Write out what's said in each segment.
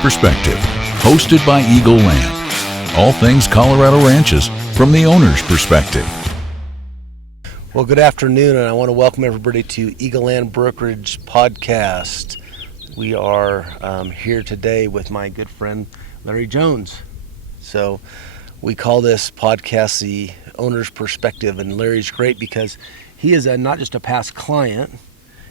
Perspective, hosted by Eagle Land. All things Colorado ranches from the owner's perspective. Well, good afternoon, and I want to welcome everybody to Eagle Land Brokerage podcast. We are here today with my good friend Larry Jones. So we call this podcast the owner's perspective, and Larry's great because he is not just a past client.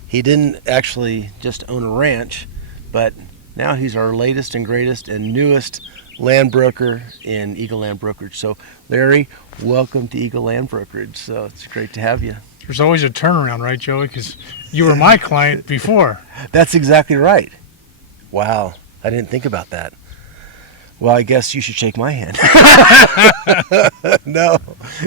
He didn't actually just own a ranch, but now he's our latest and greatest and newest land broker in Eagle Land Brokerage. So Larry, welcome to Eagle Land Brokerage. So it's great to have you. There's always a turnaround, right, Joey? Because you were my client before. That's exactly right. Wow, I didn't think about that. Well, I guess you should shake my hand. No,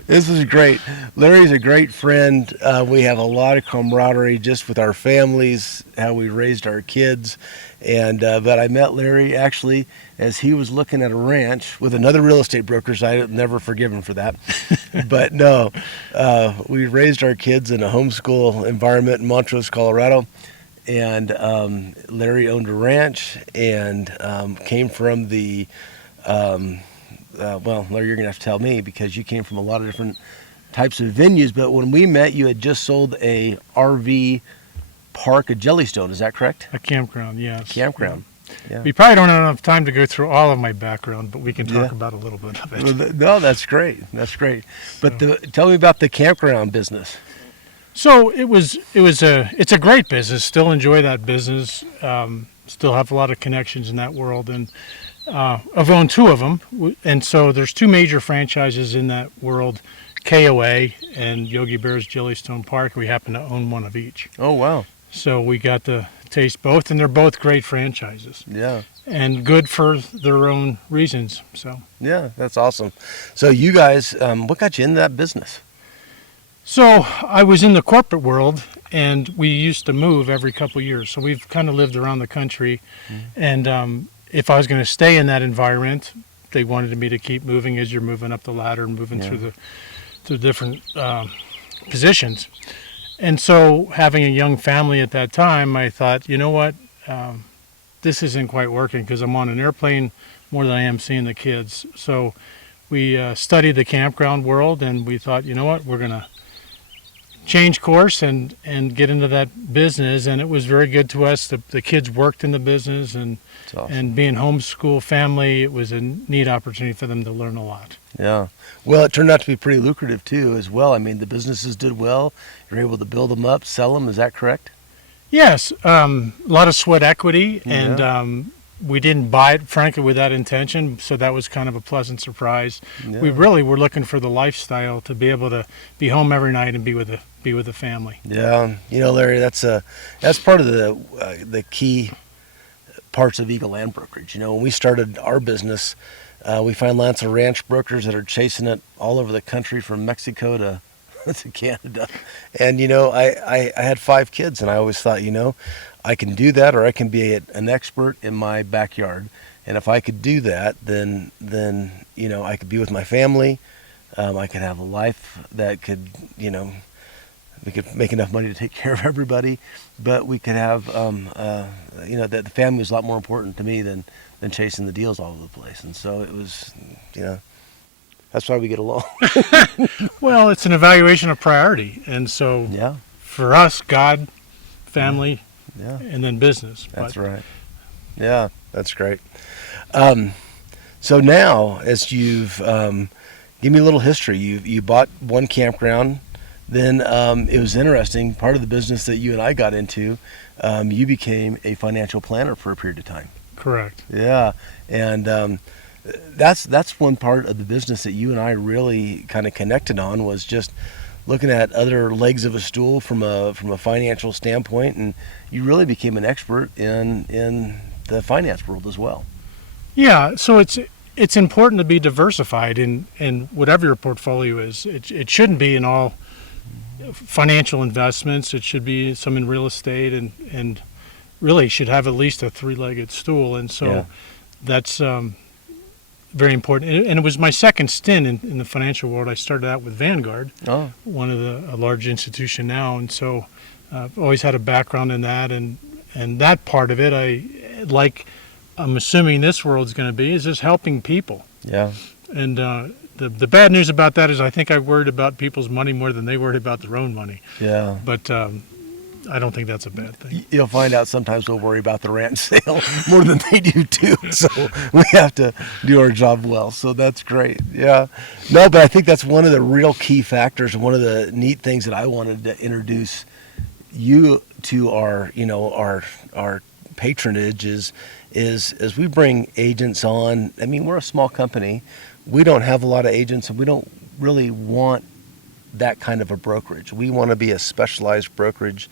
this is great. Larry's a great friend. We have a lot of camaraderie just with our families, how we raised our kids. And but I met Larry actually as he was looking at a ranch with another real estate broker, so I never forgive him for that. But no, we raised our kids in a homeschool environment in Montrose, Colorado. And Larry owned a ranch and came from the, well, Larry, you're going to have to tell me because you came from a lot of different types of venues. But when we met, you had just sold a RV park at Jellystone. Is that correct? A campground, yes. Campground. Yeah. We probably don't have enough time to go through all of my background, but we can talk about a little bit of it. No, that's great. That's great. But tell me about the campground business. So it's a great business. Still enjoy that business. Still have a lot of connections in that world, and I've owned two of them. And so there's two major franchises in that world, KOA and Yogi Bear's Jellystone Park. We happen to own one of each. Oh wow! So we got to taste both, and they're both great franchises. Yeah. And good for their own reasons. So. Yeah, that's awesome. So you guys, what got you into that business? So I was in the corporate world, and we used to move every couple of years. So we've kind of lived around the country, and if I was going to stay in that environment, they wanted me to keep moving as you're moving up the ladder and moving through the different positions. And so having a young family at that time, I thought, you know what, this isn't quite working because I'm on an airplane more than I am seeing the kids. So we studied the campground world, and we thought, you know what, we're going to change course and get into that business, and it was very good to us. The kids worked in the business, and awesome. And being homeschool family, it was a neat opportunity for them to learn a lot. Yeah. Well, it turned out to be pretty lucrative too as well. I mean, the businesses did well. You're able to build them up, sell them. Is that correct? Yes. A lot of sweat equity, and we didn't buy it, frankly, with that intention, so that was kind of a pleasant surprise. Yeah. We really were looking for the lifestyle to be able to be home every night and be with the family. Yeah, you know, Larry, that's part of the key parts of Eagle Land Brokerage. You know, when we started our business, we find lots of ranch brokers that are chasing it all over the country, from Mexico to Canada. And you know, I had 5 kids, and I always thought, you know, I can do that, or I can be an expert in my backyard. And if I could do that, then you know, I could be with my family. I could have a life that could, you know, we could make enough money to take care of everybody. But we could have, you know, that the family was a lot more important to me than chasing the deals all over the place. And so it was, you know, that's why we get along. Well, it's an evaluation of priority, and so for us, God, family. Yeah. And then business. That's right. Yeah, that's great. So now, as you've give me a little history. You bought one campground. Then it was interesting. Part of the business that you and I got into, you became a financial planner for a period of time. Correct. Yeah, and that's one part of the business that you and I really kind of connected on, was just looking at other legs of a stool from a financial standpoint, and you really became an expert in the finance world as well. Yeah, so it's important to be diversified in whatever your portfolio is. It shouldn't be in all financial investments. It should be some in real estate, and really should have at least a 3-legged stool. And so that's very important. And it was my second stint in the financial world. I started out with Vanguard, one of a large institution now, and so I've always had a background in that, and that part of it, I like I'm assuming this world's going to be, is just helping people. Yeah. And the bad news about that is I think I worried about people's money more than they worried about their own money. Yeah. But I don't think that's a bad thing. You'll find out sometimes we'll worry about the ranch sale more than they do too. So we have to do our job well. So that's great. Yeah. No, but I think that's one of the real key factors and one of the neat things that I wanted to introduce you to our patronage is as we bring agents on. I mean, we're a small company. We don't have a lot of agents, and we don't really want that kind of a brokerage. We want to be a specialized brokerage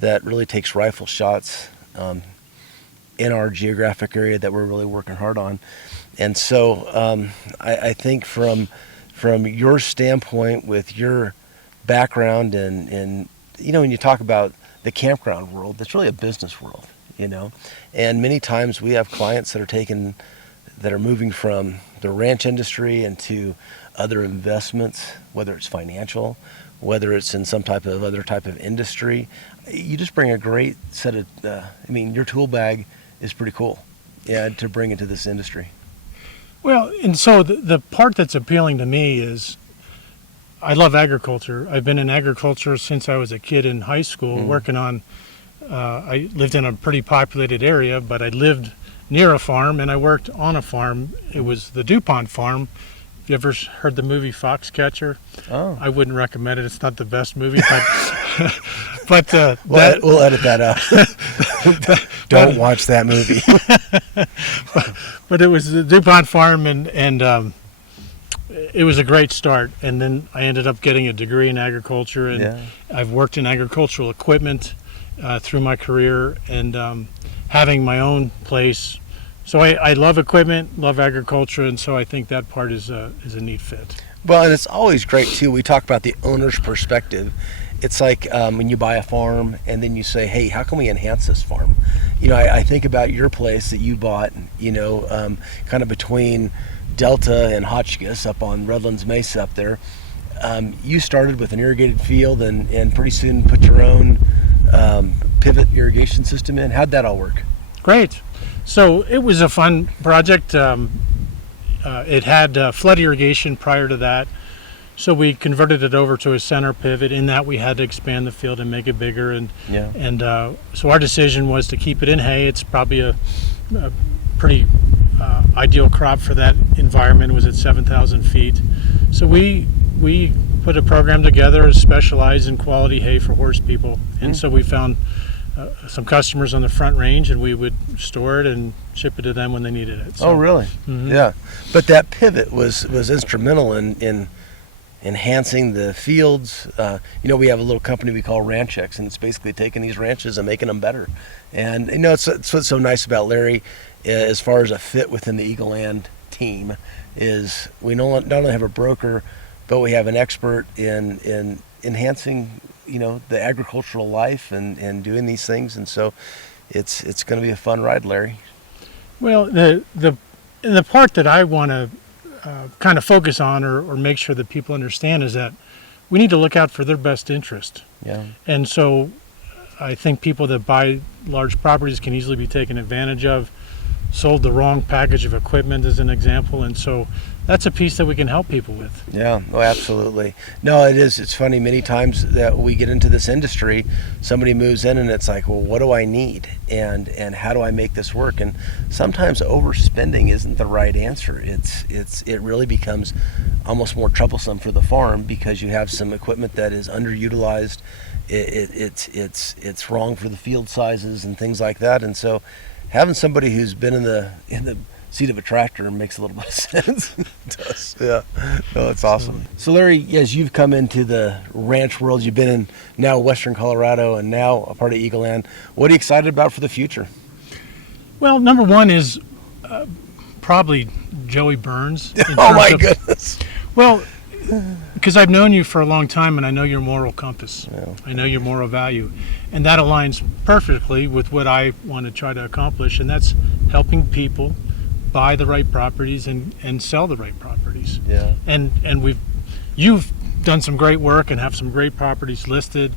that really takes rifle shots in our geographic area that we're really working hard on. And so I think from your standpoint, with your background and when you talk about the campground world, that's really a business world, and many times we have clients that are moving from the ranch industry into other investments, whether it's financial, whether it's in some type of other type of industry. You just bring a great set of, your tool bag is pretty cool, to bring into this industry. Well, and so the part that's appealing to me is I love agriculture. I've been in agriculture since I was a kid in high school, working on, I lived in a pretty populated area, but I lived near a farm and I worked on a farm. It was the Dupont farm. You ever heard the movie Foxcatcher? Oh. I wouldn't recommend it. It's not the best movie, but we'll edit that out. Don't watch that movie. but it was the Dupont farm, and it was a great start. And then I ended up getting a degree in agriculture, and I've worked in agricultural equipment through my career, and having my own place. So I love equipment, love agriculture, and so I think that part is a neat fit. Well, and it's always great too. We talk about the owner's perspective. It's like when you buy a farm and then you say, "Hey, how can we enhance this farm?" I think about your place that you bought. Kind of between Delta and Hotchkiss up on Redlands Mesa up there. You started with an irrigated field and pretty soon put your own pivot irrigation system in. How'd that all work? Great. So it was a fun project. It had flood irrigation prior to that. So we converted it over to a center pivot. In that, we had to expand the field and make it bigger. And so our decision was to keep it in hay. It's probably a pretty ideal crop for that environment. It was at 7,000 feet. So we put a program together specialized in quality hay for horse people. And so we found some customers on the Front Range, and we would store it and ship it to them when they needed it. So, oh, really? Mm-hmm. Yeah. But that pivot was instrumental in enhancing the fields. We have a little company we call Ranchex, and it's basically taking these ranches and making them better. And it's what's so nice about Larry, as far as a fit within the Eagle Land team, is we not only have a broker, but we have an expert in enhancing the agricultural life and doing these things. And so it's going to be a fun ride, Larry. Well, the part that I want to kind of focus on or make sure that people understand is that we need to look out for their best interest. Yeah. And so I think people that buy large properties can easily be taken advantage of, sold the wrong package of equipment as an example. And so that's a piece that we can help people with. Yeah, oh, absolutely. No, it is. It's funny. Many times that we get into this industry, somebody moves in and it's like, well, what do I need? And how do I make this work? And sometimes overspending isn't the right answer. It really becomes almost more troublesome for the farm because you have some equipment that is underutilized. It's wrong for the field sizes and things like that. And so having somebody who's been in the seat of a tractor makes a little bit of sense. It does. Yeah. No, it's awesome. So Larry, as you've come into the ranch world, you've been in now Western Colorado and now a part of Eagle Land. What are you excited about for the future? Well, number one is probably Joey Burns. Oh my goodness. Well, because I've known you for a long time and I know your moral compass. Yeah. I know your moral value. And that aligns perfectly with what I want to try to accomplish, and that's helping people buy the right properties and sell the right properties. Yeah. And you've done some great work and have some great properties listed.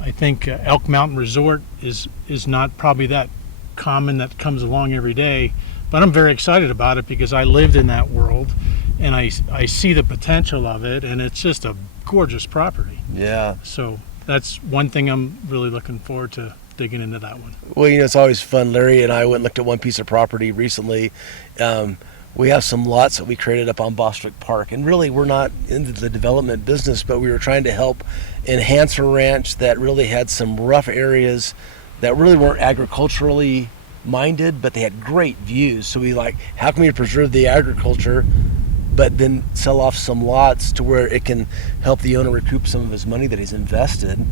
I think Elk Mountain Resort is not probably that common that comes along every day. But I'm very excited about it because I lived in that world, and I see the potential of it, and it's just a gorgeous property. Yeah. So that's one thing I'm really looking forward to digging into that one. Well, it's always fun. Larry and I went and looked at one piece of property recently. We have some lots that we created up on Bostwick Park, and really we're not into the development business, but we were trying to help enhance a ranch that really had some rough areas that really weren't agriculturally minded, but they had great views. So we how can we preserve the agriculture but then sell off some lots to where it can help the owner recoup some of his money that he's invested.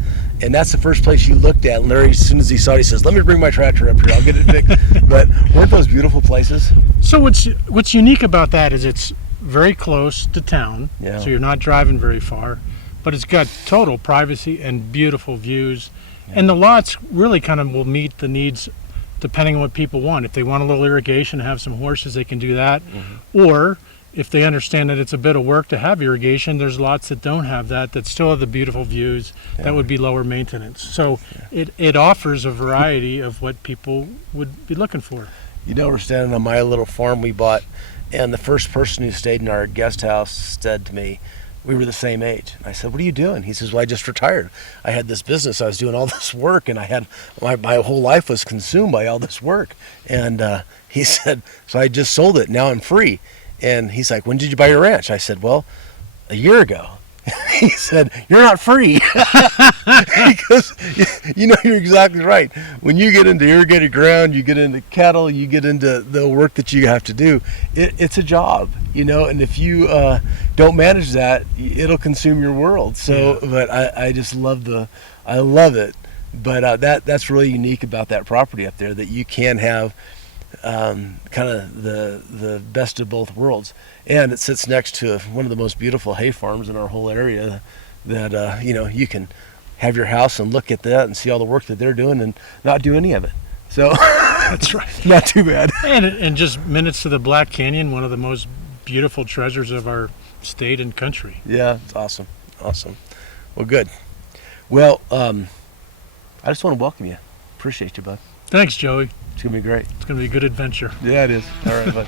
And that's the first place you looked at. And Larry, as soon as he saw it, he says, "Let me bring my tractor up here, I'll get it fixed." But weren't those beautiful places? So what's unique about that is it's very close to town, Yeah. so you're not driving very far, but it's got total privacy and beautiful views. And the lots really kind of will meet the needs depending on what people want. If they want a little irrigation, have some horses, they can do that. Or if they understand that it's a bit of work to have irrigation, there's lots that don't have that still have the beautiful views. That would be lower maintenance. So it offers a variety of what people would be looking for. We're standing on my little farm we bought, and the first person who stayed in our guest house said to me, we were the same age. And I said, "What are you doing?" He says, "Well, I just retired. I had this business. I was doing all this work, and I had my whole life was consumed by all this work." And he said, "So I just sold it. Now I'm free." And he's like, "When did you buy your ranch?" I said, "Well, a year ago." He said, "You're not free." Because you're exactly right. When you get into irrigated ground, you get into cattle, you get into the work that you have to do, it's a job, and if you don't manage that, it'll consume your world. So but I just love I love it. But that's really unique about that property up there, that you can have kind of the best of both worlds. And it sits next to one of the most beautiful hay farms in our whole area that you can have your house and look at that and see all the work that they're doing and not do any of it. So That's right. not too bad. And just minutes to the Black Canyon, one of the most beautiful treasures of our state and country. Yeah, it's awesome. Well, good. Well, I just want to welcome you. Appreciate you, bud. Thanks, Joey. It's gonna be great. It's going to be a good adventure. Yeah, it is. All right, bud.